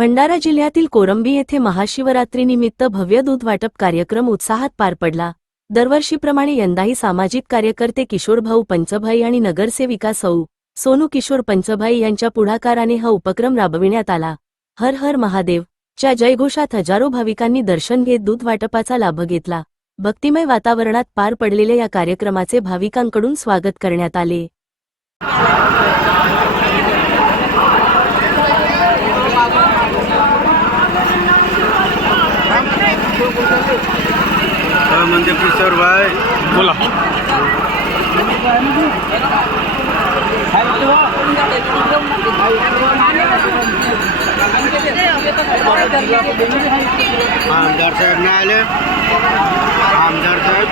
भंडारा जिल्ह्यातील कोरंबी येथे महाशिवरात्रीनिमित्त भव्य दूध वाटप कार्यक्रम उत्साहात पार पडला। दरवर्षीप्रमाणे यंदाही सामाजिक कार्यकर्ते किशोरभाऊ पंचभाई आणि नगरसेविका सौ सोनू किशोर पंचभाई यांच्या पुढाकाराने हा उपक्रम राबविण्यात आला। हर हर महादेव च्या जयघोषात हजारो भाविकांनी दर्शन घेत दूध वाटपाचा लाभ घेतला। भक्तिमय वातावरणात पार पडलेल्या या कार्यक्रमाचे भाविकांकडून स्वागत करण्यात आले। म्हणजे किशोर भाई बोला। आमदार साहेब नाही आले। आमदार साहेब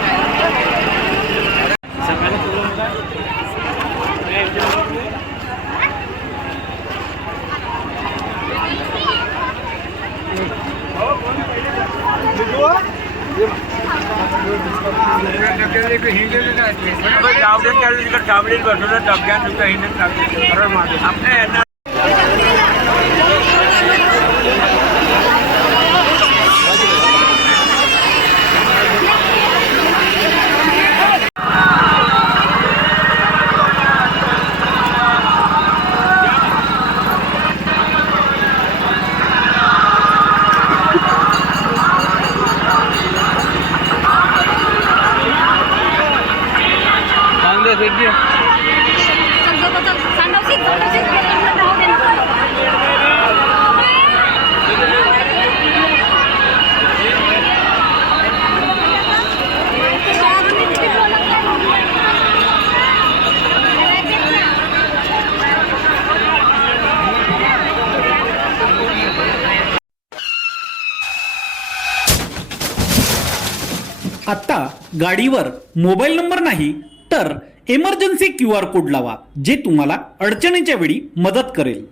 आता गाडीवर मोबाईल नंबर नाही तर इमर्जन्सी QR कोड लावा, जे तुम्हाला अडचणीच्या वेळी मदत करेल।